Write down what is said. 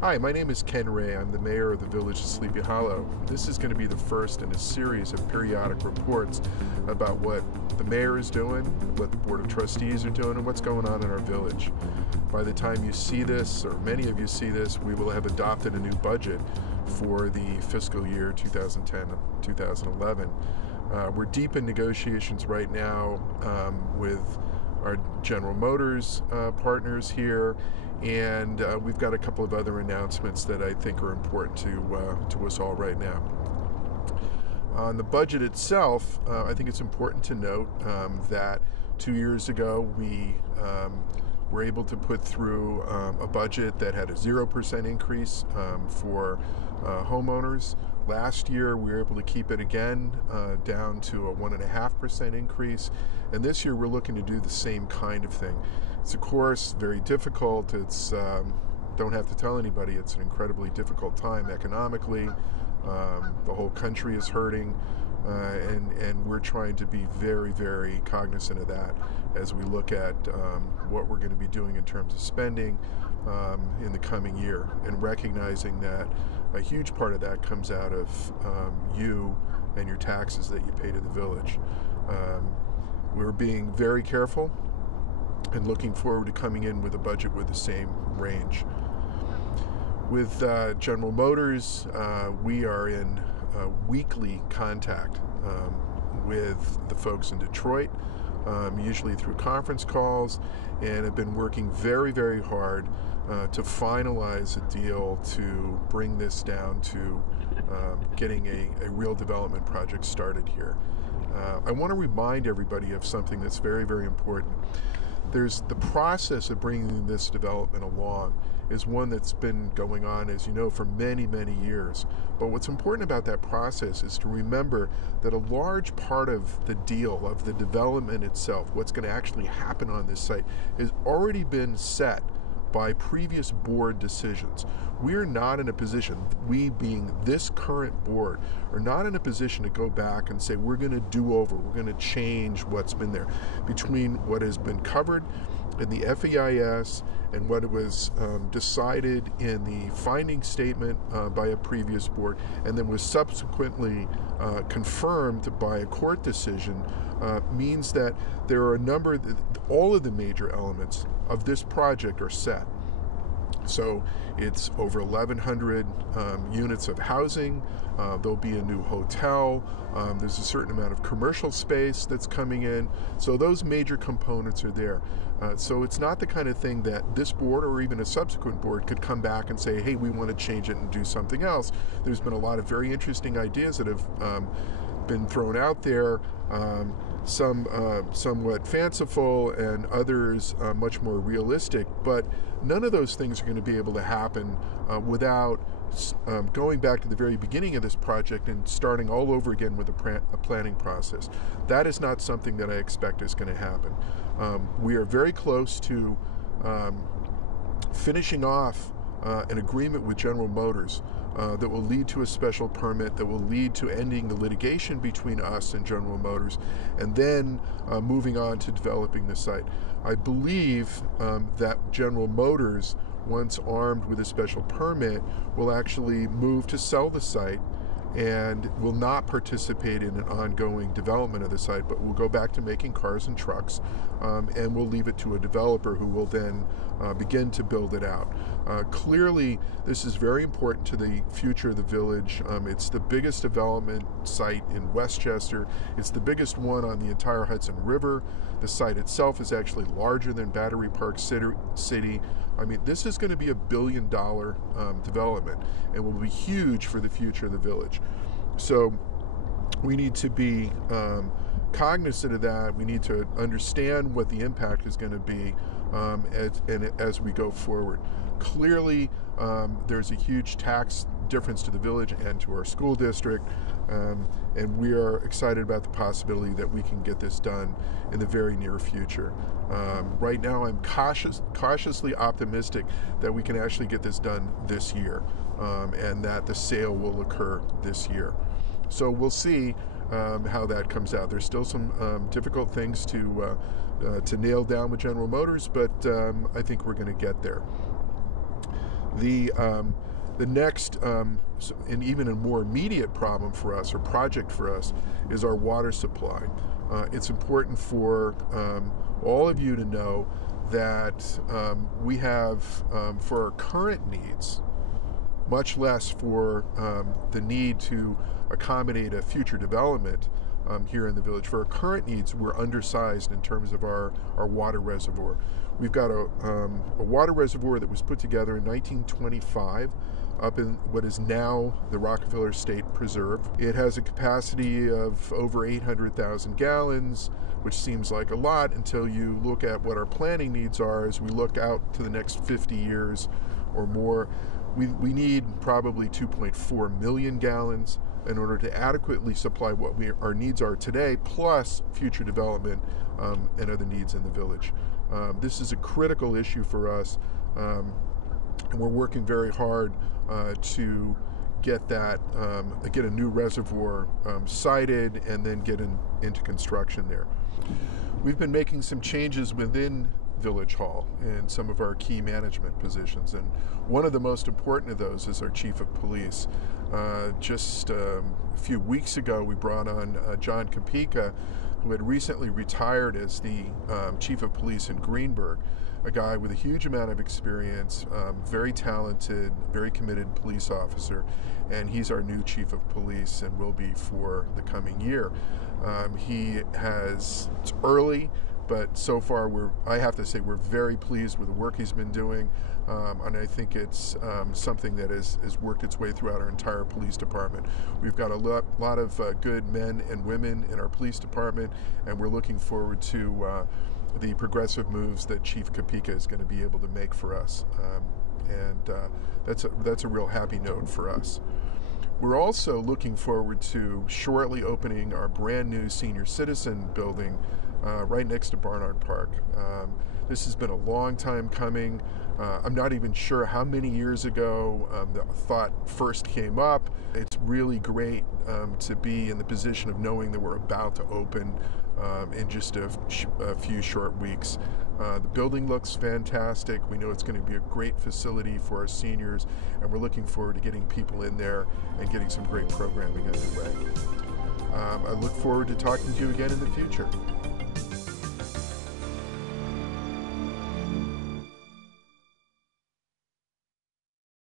Hi, my name is Ken Wray. I'm the mayor of the village of Sleepy Hollow. This is going to be the first in a series of periodic reports about what the mayor is doing, what the Board of Trustees are doing, and what's going on in our village. By the time you see this, or many of you see this, we will have adopted a new budget for the fiscal year 2010-2011. We're deep in negotiations right now with our General Motors partners here, and we've got a couple of other announcements that I think are important to us all right now. On the budget itself, I think it's important to note that 2 years ago we were able to put through a budget that had a 0% increase for homeowners. Last year we were able to keep it again down to a 1.5% increase, and this year we're looking to do the same kind of thing. It's of course very difficult. It's don't have to tell anybody, it's an incredibly difficult time economically. The whole country is hurting, and we're trying to be very, very cognizant of that as we look at what we're going to be doing in terms of spending in the coming year, and recognizing that a huge part of that comes out of you and your taxes that you pay to the village. We're being very careful and looking forward to coming in with a budget with the same range. With General Motors, we are in weekly contact with the folks in Detroit, usually through conference calls, and have been working very, very hard to finalize a deal to bring this down to getting a real development project started here. I want to remind everybody of something that's very, very important. There's the process of bringing this development along is one that's been going on, as you know, for many, many years. But what's important about that process is to remember that a large part of the deal, of the development itself, what's going to actually happen on this site, has already been set by previous board decisions. We're not in a position, we being this current board, are not in a position to go back and say we're going to do over, we're going to change what's been there. Between what has been covered in the FEIS and what was decided in the finding statement by a previous board, and then was subsequently confirmed by a court decision, means that there are a number, all of the major elements of this project are set. So it's over 1,100 units of housing. There'll be a new hotel. There's a certain amount of commercial space that's coming in. So those major components are there. So it's not the kind of thing that this board or even a subsequent board could come back and say, hey, we want to change it and do something else. There's been a lot of very interesting ideas that have been thrown out there. Some somewhat fanciful and others much more realistic, but none of those things are going to be able to happen without going back to the very beginning of this project and starting all over again with a planning process. That is not something that I expect is going to happen. We are very close to finishing off an agreement with General Motors that will lead to a special permit, that will lead to ending the litigation between us and General Motors, and then moving on to developing the site. I believe that General Motors, once armed with a special permit, will actually move to sell the site and will not participate in an ongoing development of the site, but will go back to making cars and trucks, and we'll leave it to a developer who will then begin to build it out. Clearly, this is very important to the future of the village. It's the biggest development site in Westchester. It's the biggest one on the entire Hudson River. The site itself is actually larger than Battery Park City. I mean, this is going to be $1 billion development, and will be huge for the future of the village. So we need to be cognizant of that. We need to understand what the impact is going to be as we go forward. Clearly, there's a huge tax difference to the village and to our school district, and we are excited about the possibility that we can get this done in the very near future. Right now, I'm cautiously optimistic that we can actually get this done this year, and that the sale will occur this year. So we'll see how that comes out. There's still some difficult things to nail down with General Motors, but I think we're going to get there. The next, and even a more immediate problem for us, or project for us, is our water supply. It's important for all of you to know that we have, for our current needs, much less for the need to accommodate a future development here in the village. For our current needs, we're undersized in terms of our water reservoir. We've got a water reservoir that was put together in 1925 up in what is now the Rockefeller State Preserve. It has a capacity of over 800,000 gallons, which seems like a lot until you look at what our planning needs are as we look out to the next 50 years or more. We need probably 2.4 million gallons in order to adequately supply what our needs are today, plus future development and other needs in the village. This is a critical issue for us, and we're working very hard to get that, get a new reservoir sited and then get into construction there. We've been making some changes within Village Hall and some of our key management positions, and one of the most important of those is our Chief of Police. Just a few weeks ago, we brought on John Kopika, who had recently retired as the Chief of Police in Greenburgh, a guy with a huge amount of experience, very talented, very committed police officer, and he's our new Chief of Police and will be for the coming year. It's early, but so far I have to say we're very pleased with the work he's been doing, and I think it's something that has worked its way throughout our entire police department. We've got a lot of good men and women in our police department, and we're looking forward to the progressive moves that Chief Kopika is going to be able to make for us, and that's a real happy note for us. We're also looking forward to shortly opening our brand new senior citizen building right next to Barnard Park. This has been a long time coming. I'm not even sure how many years ago the thought first came up. It's really great to be in the position of knowing that we're about to open in just a few short weeks. The building looks fantastic. We know it's going to be a great facility for our seniors, and we're looking forward to getting people in there and getting some great programming underway. I look forward to talking to you again in the future.